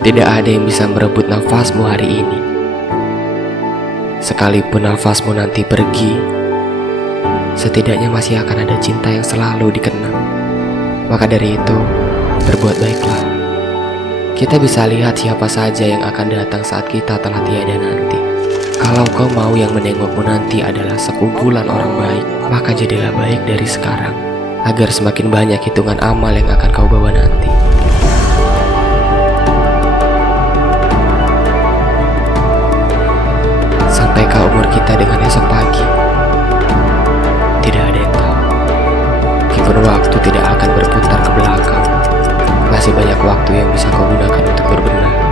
Tidak ada yang bisa merebut nafasmu hari ini. Sekalipun nafasmu nanti pergi, setidaknya masih akan ada cinta yang selalu dikenang. Maka dari itu, berbuat baiklah. Kita bisa lihat siapa saja yang akan datang saat kita telah tiada nanti. Kalau kau mau yang menengokmu nanti adalah sekumpulan orang baik, maka jadilah baik dari sekarang, agar semakin banyak hitungan amal yang akan kau bawa nanti. Sampaikah umur kita dengan esok pagi? Tidak ada yang tahu. Meskipun waktu tidak akan berputar ke belakang, masih banyak waktu yang bisa kau gunakan untuk berbenah.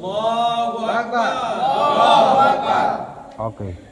Allahu Akbar. Allahu Akbar. Oke.